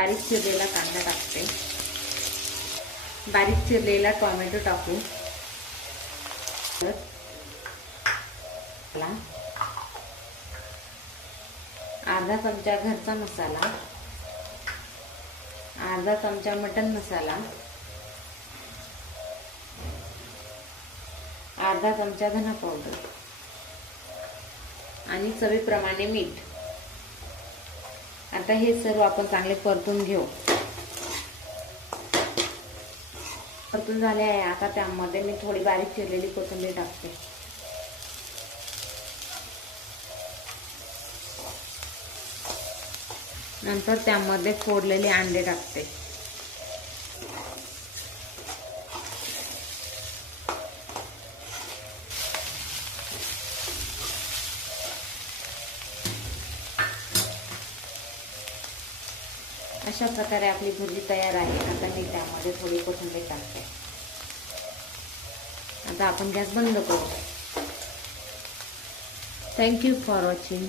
बारीक चिरलेला कांदा टाकते, बारीक चिरलेला टोमॅटो टाकू, अर्धा चमचा घरचा मसाला, अर्धा चमचा मटन मसाला, अर्धा चमचा धना पावडर आणि चवीप्रमाणे मीठ. आता हे सर्व आपण चांगले परतून घेऊ. परतून झाले आहे. आता त्यामध्ये मी थोडी बारीक चिरलेली कोथिंबीर टाकते. नंतर त्यामध्ये फोडलेले अंडे टाकते. अशा प्रकारे आपली भुर्जी तयार आहे. आता मी त्यामध्ये थोडी कोथिंबीर टाकते. आता आपण गॅस बंद करू. Thank you for watching.